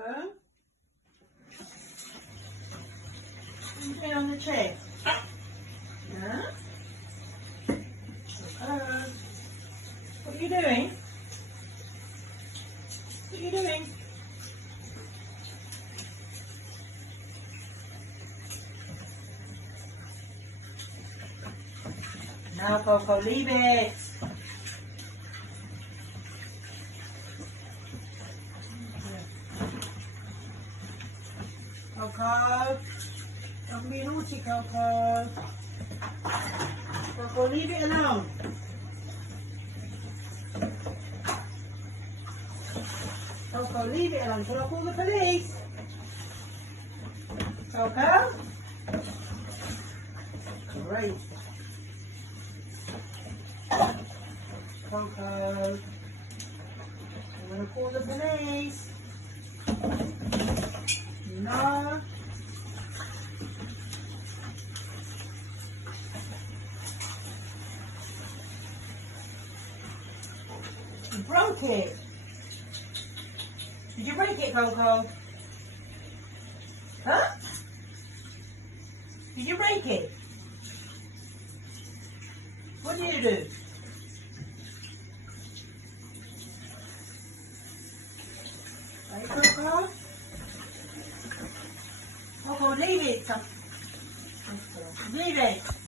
Coco? What are you doing on the chair? Huh? Coco? What are you doing? What are you doing? Now, Coco, leave it. Coco, don't be naughty, Coco. Coco, leave it alone. Coco, leave it alone. Shall I call the police? Coco? Great. Coco, I'm going to call the police. No. You broke it. Did you break it, Coco? Huh? Did you break it? What did you do? Right, Coco? Coco, leave it. Leave it.